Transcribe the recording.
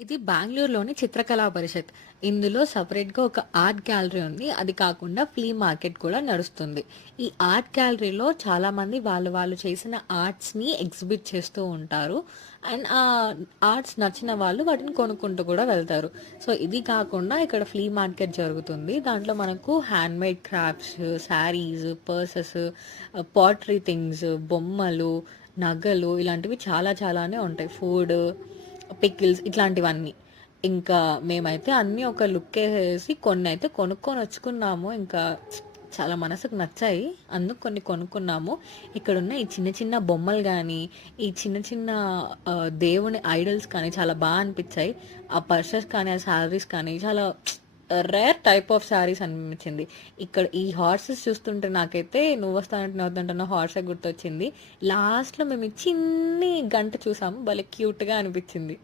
ఇది బెంగుళూరులోని చిత్రకళా పరిషత్. ఇందులో సెపరేట్‌గా ఒక ఆర్ట్ గ్యాలరీ ఉంది. అది కాకుండా ఫ్లీ మార్కెట్ కూడా నడుస్తుంది. ఈ ఆర్ట్ గ్యాలరీలో చాలామంది వాళ్ళు చేసిన ఆర్ట్స్‌ని ఎగ్జిబిట్ చేస్తూ ఉంటారు. అండ్ ఆర్ట్స్ నచ్చిన వాళ్ళు వాటిని కొనుక్కుంటూ కూడా వెళ్తారు. సో, ఇది కాకుండా ఇక్కడ ఫ్లీ మార్కెట్ జరుగుతుంది. దాంట్లో మనకు handmade crafts, saris, purses, pottery things, బొమ్మలు, నగలు ఇలాంటివి చాలానే ఉంటాయి. ఫుడ్, పికిల్స్ ఇట్లాంటివన్నీ. ఇంకా మేమైతే అన్నీ ఒక లుక్కేసేసి కొన్నైతే కొనుక్కొనొచ్చుకున్నాము. ఇంకా చాలా మనసుకు నచ్చాయి. అందుకు కొన్ని కొనుక్కున్నాము. ఇక్కడున్న ఈ చిన్న బొమ్మలు గానీ, ఈ చిన్న దేవుని ఐడల్స్ కానీ చాలా అనిపిచ్చాయి. ఆ పర్సెస్ కానీ, ఆ శారీస్ కానీ చాలా రేర్ టైప్ ఆఫ్ శారీస్ అనిపించింది. ఇక్కడ ఈ హార్సెస్ చూస్తుంటే నాకైతే నువ్వొస్తానంటే నేనొద్దంటున్న హార్సే గుర్తొచ్చింది. లాస్ట్‌లో మేము ఈ చిన్ని గంట చూసాము. భలే క్యూట్‌గా అనిపిచ్చింది.